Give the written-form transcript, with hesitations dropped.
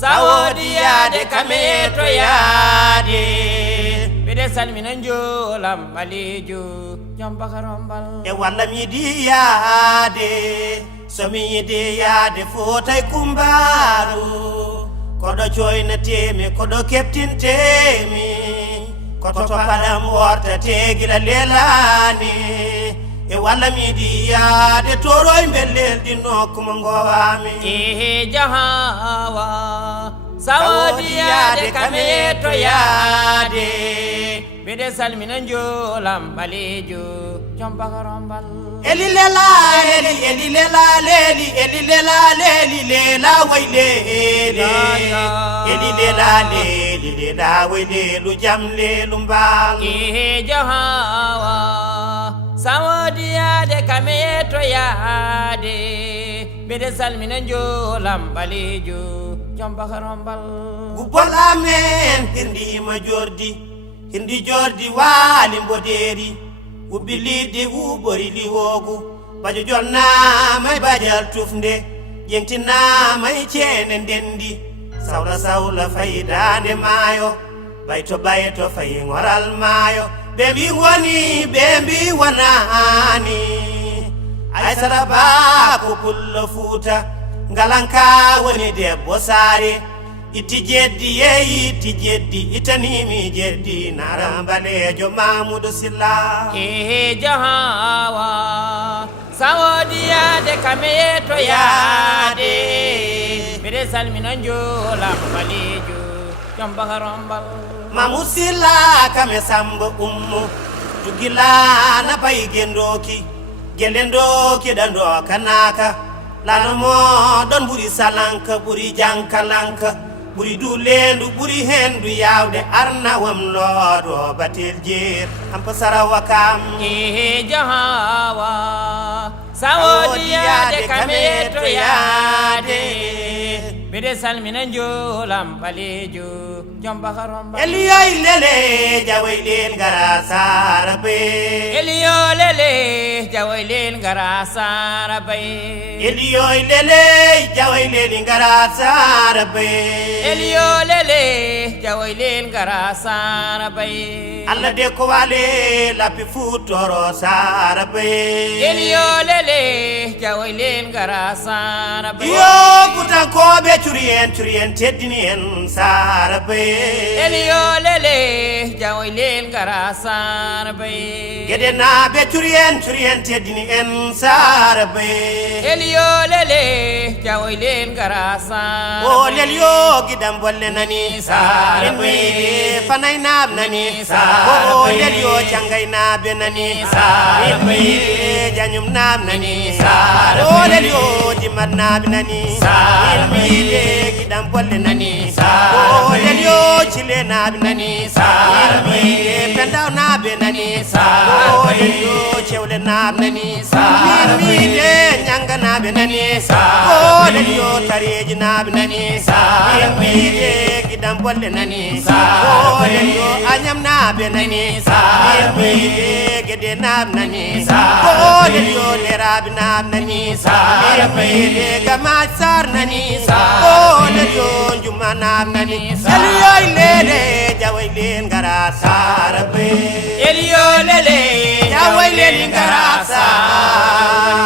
sawodiyade kameto yaade bede salmina njolam balejo jambakarombal e walla mi yiɗi yaade somi yiɗi yaade fotay kumbaru koɗo coynatemi koɗo keptintemi koto paɗam wortate gila lelani e walla mi yiɗi yaade toroye mbellelɗi nokkuma gowami jahawa sawodiyade kameto yaade bede salmina njolam balejo jambakarombal eli lela leli eli lela leli eli lela leli lela way leli eli lela leli lela way lelu jam lelu mbal jahawa sawodiyade kameto yaade bede salmina njolam balejo jambakarombal gubbol amen hirdima jordi hirdi jordi waali mboderi wubbi liddi wuɓori liwogu bajo jonnamay badial tufde ƴengtinamay ceene ndendi sawla sawla fayidande maayo bayto bayto fayi ngoral maayo ɓe mbi woni ɓe mbi wonani aysara baako pullo fuuta ngalanka woni debbo saare itti jeddi yeyi itti jeddi itanimi jeddi narambalejo mamoudou silla jahawa sawodiyade kameto yaade bede salmina njolam balejo jambakarombal mamou silla kame samba ummo tugilana bayi gendoki gele ndoki ɗandoka naka lano moɗon ɓuuri salanka ɓuuri jankalanka ɓuuri du lendu ɓuuri hendu yawde arnawam looɗo batel jeer hampa sarawa kam jahawa sawodiyade kameto yaade bede salmina njolam balejo jambakarombal eliyoy lele jawoylel gara sara baye eliyo lele jawoylel gara sara baye eliyoy lele jawoylel gara sara baye eliyo lele jawoylel gara sara baye allah de ko wale lappi futoro sara baye eliyo lele jawoylel gara sara baye yo kutankoɓe curi en teddini en sara baye eliyo lele jawoylel gara sara baye gueɗe naɓe curi en teddini en sara baye eliyo lele jawoylel gara sara o lel yo guiɗam bolle nani sara baye fanay naɓ nani o lel yo cangay naɓe nani sara baye jañum naɓ nani o lel yo dimmat naɓe nani ilmiɗe guiɗam bolle nani o lel yo cile naɓe nani ilmiɗe pendaw naɓe nani o lel yo cewle naɓe nani ilmiɗe ñanga naɓe nani o lel yo tareji naɓe nani ilmiɗe guiɗam bolle nani o lel yo añam naɓe nani ilmiɗe gueɗe naɓe nani o lel yo leraɓe naɓe nani ilmiɗe gamaj sar nani o lel yo juma naɓe nani eliyoy lele jawoylel gara sara baye eliyo lele jawoylel gara sara